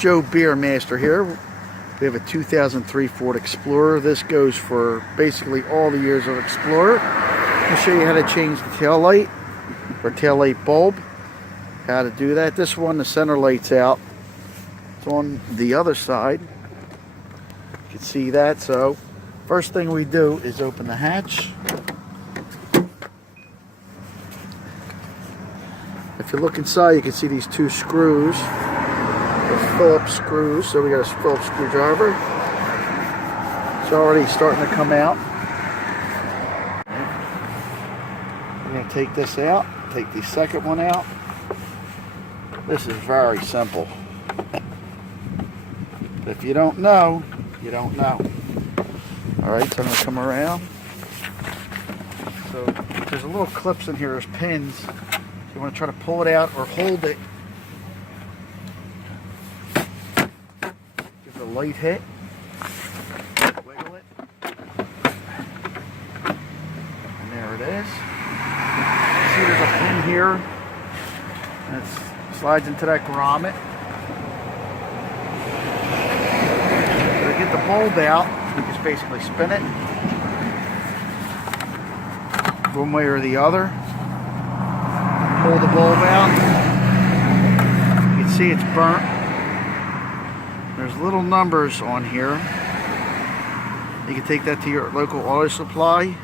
Joe Beermaster here. We have a 2003 Ford Explorer. This goes for basically all the years of Explorer. I'll show you how to change the tail light or tail light bulb. How to do that. This one, the center light's out. It's on the other side. You can see that. So first thing we do is open the hatch. If you look inside, you can see these two screws. They're Phillips screws. So we got a Phillips screwdriver. It's already starting to come out. We're going to take this out. Take the second one out. This is very simple. If you don't know, you don't know. Alright, so I'm going to come around. So there's a little clips in here, there's pins. So you want to try to pull it out or hold it. Give it a light hit. Wiggle it. And there it is. See, there's a pin here. And it slides into that grommet. So to get the bulb out, you just basically spin it one way or the other. Pull the bulb out. You can see it's burnt. There's little numbers on here. You can take that to your local auto supply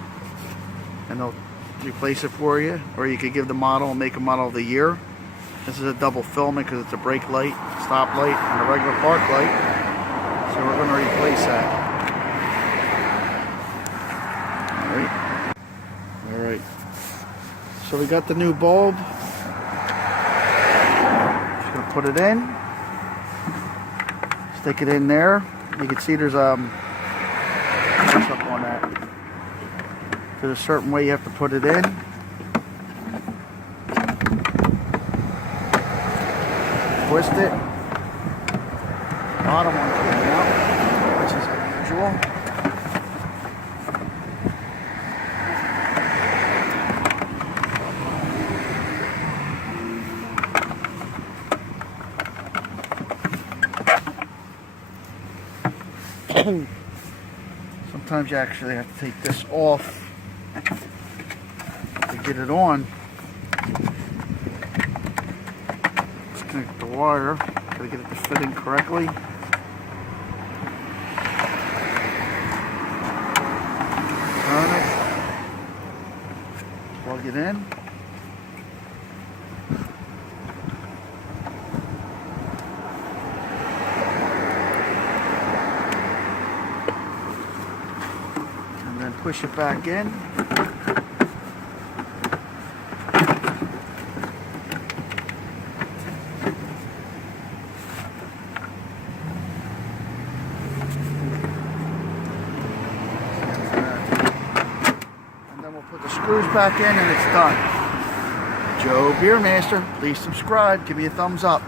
and they'll replace it for you, or you could give the model and make a model of the year. This is a double filament because it's a brake light, stop light, and a regular park light. So we're going to replace that. Alright. So we got the new bulb. Just going to put it in. Stick it in there. You can see there's what's up on that. There's a certain way you have to put it in. Twist it. Bottom one came out, which is unusual. Sometimes you actually have to take this off to get it on. Disconnect the wire. Gotta get it to fit in correctly. Turn it. Plug it in. And then push it back in. Put the screws back in and it's done. Joe Beermaster, please subscribe, give me a thumbs up.